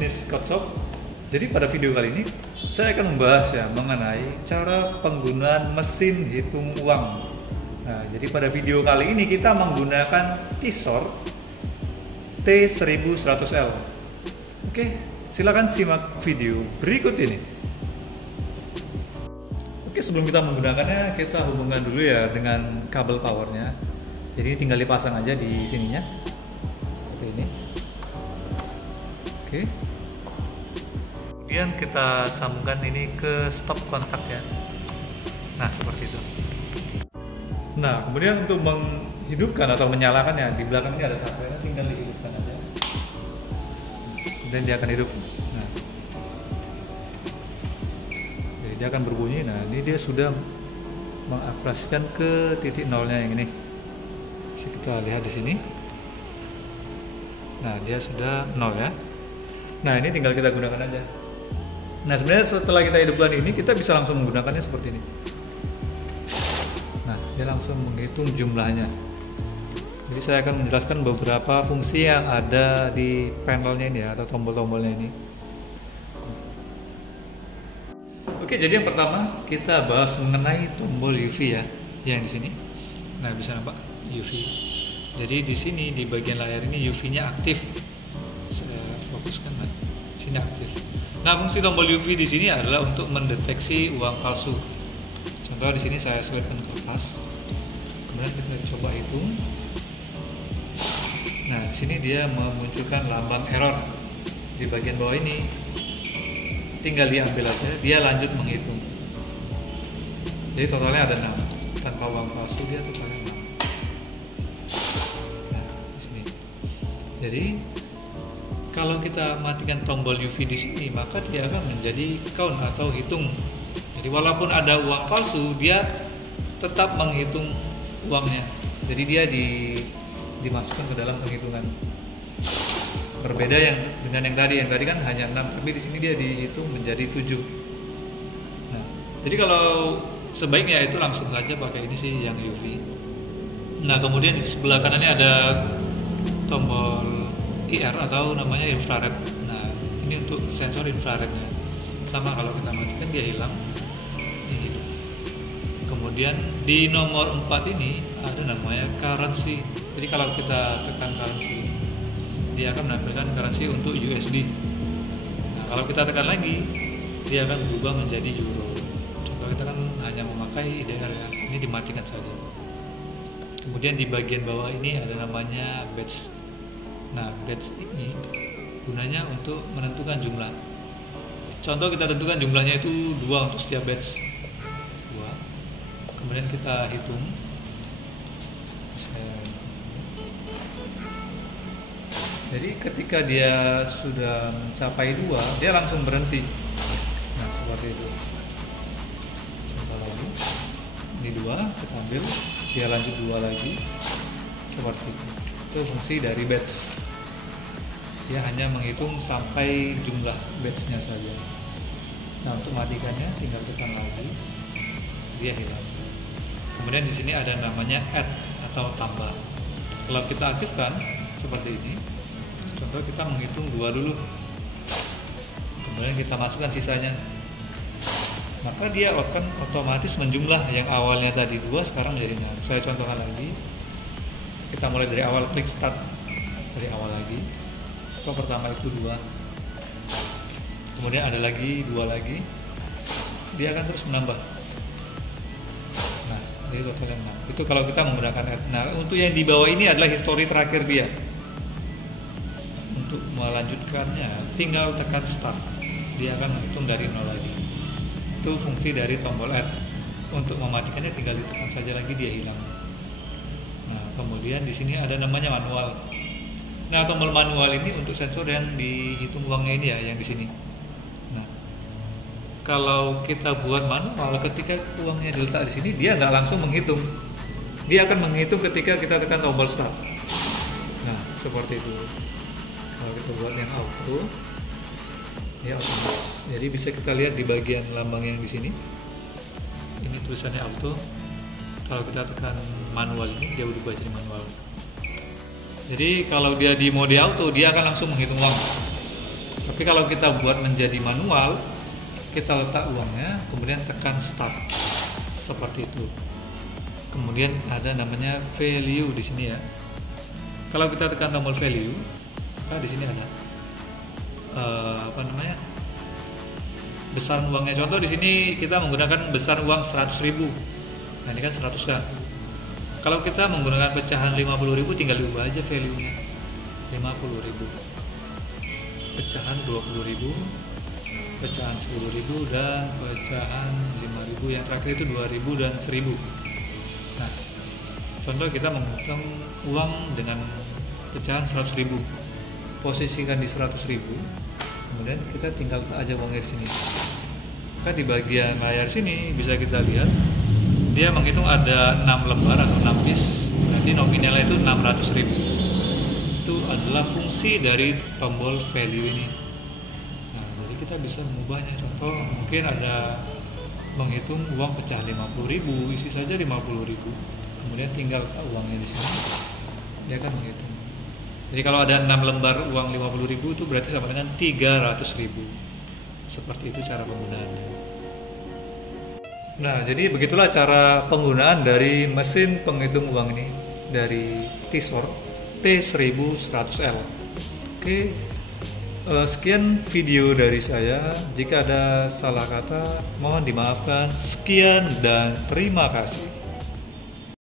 Bisnis Code Shop. Jadi pada video kali ini saya akan membahas ya mengenai cara penggunaan mesin hitung uang. Nah, jadi pada video kali ini kita menggunakan Tissot T1100L. Oke, silakan simak video berikut ini. Oke, sebelum kita menggunakannya kita hubungkan dulu ya dengan kabel powernya. Jadi tinggal dipasang aja di sininya seperti ini. Oke. Kemudian kita sambungkan ini ke stop kontak ya. Nah, seperti itu. Nah, kemudian untuk menghidupkan atau menyalakan ya, di belakang ini ada satelnya, tinggal dihidupkan aja. Kemudian dia akan hidup. Nah, jadi dia akan berbunyi. Nah, ini dia sudah mengoperasikan ke titik nolnya yang ini. Bisa kita lihat di sini. Nah, dia sudah nol ya. Nah, ini tinggal kita gunakan aja. Nah, sebenarnya setelah kita hidupkan ini, kita bisa langsung menggunakannya seperti ini. Nah, dia langsung menghitung jumlahnya. Jadi saya akan menjelaskan beberapa fungsi yang ada di panelnya ini ya, atau tombol-tombolnya ini. Oke, jadi yang pertama kita bahas mengenai tombol UV ya, yang di sini. Nah, bisa nampak UV. Jadi di sini di bagian layar ini UV-nya aktif. Saya fokuskan, nah, sini aktif. Nah, fungsi tombol UV di sini adalah untuk mendeteksi uang palsu. Contoh di sini saya selipkan kertas. Kemudian kita coba hitung. Nah, di sini dia memunculkan lambang error di bagian bawah ini. Tinggal diambil aja, dia lanjut menghitung. Jadi totalnya ada 6. Tanpa uang palsu dia totalnya 6. Nah, di sini. Jadi kalau kita matikan tombol UV di sini, maka dia akan menjadi count atau hitung. Jadi walaupun ada uang palsu, dia tetap menghitung uangnya. Jadi dia dimasukkan ke dalam penghitungan. Berbeda dengan yang tadi kan hanya 6, tapi di sini dia dihitung menjadi 7. Nah, jadi kalau sebaiknya itu langsung saja pakai ini sih yang UV. Nah, kemudian di sebelah kanannya ada tombol IR atau namanya infrared. Nah, ini untuk sensor infrarednya. Sama kalau kita matikan dia hilang. Ini hidup. Kemudian di nomor 4 ini ada namanya currency. Jadi kalau kita tekan currency, dia akan menampilkan currency untuk USD. Nah, kalau kita tekan lagi, dia akan berubah menjadi euro. Contoh kita kan hanya memakai IDR ya. Ini dimatikan saja. Kemudian di bagian bawah ini ada namanya batch. Nah, batch ini gunanya untuk menentukan jumlah. Contoh kita tentukan jumlahnya itu 2 untuk setiap batch. 2. Kemudian kita hitung. Jadi ketika dia sudah mencapai 2, dia langsung berhenti. Nah, seperti itu. Contoh lagi. Ini 2, kita ambil, dia lanjut 2 lagi. Seperti itu. Itu fungsi dari batch. Dia hanya menghitung sampai jumlah batch-nya saja. Nah, untuk matikannya tinggal tekan lagi, dia hilang. Kemudian di sini ada namanya add atau tambah. Kalau kita aktifkan seperti ini, contoh kita menghitung 2 dulu, kemudian kita masukkan sisanya, maka dia akan otomatis menjumlah. Yang awalnya tadi 2 sekarang menjadi 6. Saya contohkan lagi. Kita mulai dari awal, klik start dari awal lagi. So, pertama itu 2, kemudian ada lagi 2 lagi, dia akan terus menambah. Nah, jadi totalnya 6. Itu kalau kita menggunakan add. Nah, untuk yang di bawah ini adalah history terakhir dia. Untuk melanjutkannya tinggal tekan start, dia akan menghitung dari 0 lagi. Itu fungsi dari tombol add. Untuk mematikannya tinggal ditekan saja lagi, dia hilang. Nah, kemudian di sini ada namanya manual. Nah, tombol manual ini untuk sensor yang dihitung uangnya ini ya, yang di sini. Nah, kalau kita buat manual, ketika uangnya diletak di sini, dia nggak langsung menghitung. Dia akan menghitung ketika kita tekan tombol start. Nah, seperti itu. Kalau kita buat yang auto, ya otomatis. Jadi bisa kita lihat di bagian lambang yang di sini. Ini tulisannya auto. Kalau kita tekan manual ini, dia berubah jadi manual. Jadi kalau dia di mode auto, dia akan langsung menghitung uang. Tapi kalau kita buat menjadi manual, kita letak uangnya, kemudian tekan start seperti itu. Kemudian ada namanya value di sini ya. Kalau kita tekan tombol value, di sini ada besaran uangnya. Contoh di sini kita menggunakan besaran uang 100.000. Nah ini kan 100 kan. Kalau kita menggunakan pecahan 50.000, tinggal diubah aja value-nya 50.000. Pecahan 20.000, pecahan 10.000, dan pecahan 5.000. Yang terakhir itu 2.000 dan 1.000. Nah, contoh kita menghitung uang dengan pecahan 100.000. Posisikan di 100.000. Kemudian kita tinggal letak aja uangnya di sini. Maka di bagian layar sini bisa kita lihat dia menghitung ada 6 lembar atau 6 piece. Berarti nominalnya itu 600.000. Itu adalah fungsi dari tombol value ini. Nah, jadi kita bisa mengubahnya. Contoh mungkin ada menghitung uang pecahan 50.000, isi saja 50.000. Kemudian tinggal letak uangnya di sini. Dia akan menghitung. Jadi kalau ada 6 lembar uang 50.000 itu berarti sama dengan 300.000. Seperti itu cara penggunaannya. Nah, jadi begitulah cara penggunaan dari mesin penghitung uang ini dari Tissot T1100L. Oke, sekian video dari saya. Jika ada salah kata, mohon dimaafkan. Sekian dan terima kasih.